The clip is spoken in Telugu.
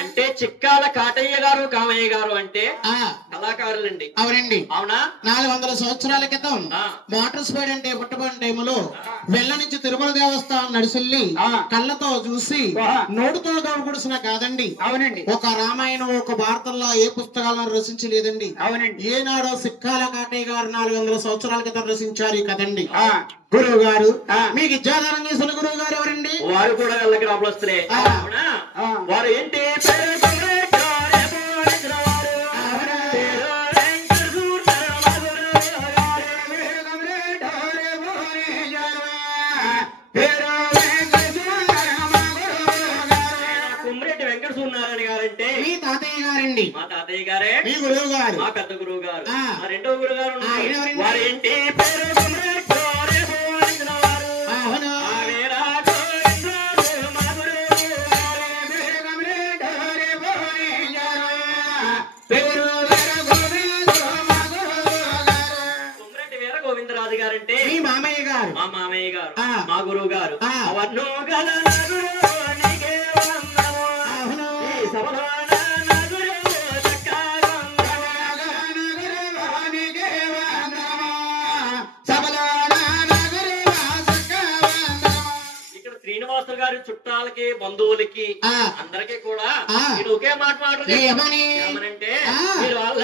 అంటే చిక్కాల కాటయ్య గారు కామయ్య గారు అంటే కళాకారులండి. అవునండి. అవునా? 400 సంవత్సరాల క్రితం మోటార్ స్పీడ్ అంటే పుట్టబడిన టైములో వెళ్ళ నుంచి తిరుమల దేవస్థానం నడిచెల్లి కళ్ళతో చూసి నోటుతో గుడిసిన కాదండి. అవునండి. ఒక రామాయణం ఒక భారతంలో ఏ పుస్తకాలను రచించలేదండి. అవునండి. ఏనాడో చిక్కాల కాటయ్య గారు 400 సంవత్సరాల క్రితం రచించారు కదండి. గురువు గారు మీకు ఇచ్చాదారం చేసిన గురువు గారు ఎవరండి? వారు కూడా వెళ్ళకి రాబులు వస్తున్నాయి. వారు ఏంటి? మా తాతయ్య గారే మీ గురువు గారు, మా పెద్ద గురువు గారు, మా రెండో గురువు గారు. వారు ఏంటి? గోవిందరాజు గారంటే మీ మామయ్య గారు, మా మామయ్య గారు, మా గురువు గారు. శ్రీనివాసులు గారి చుట్టాలకి బంధువులకి అందరికీ కూడా నేను ఒకే మాట మాట్లాడేమంటే మీరు వాళ్ళ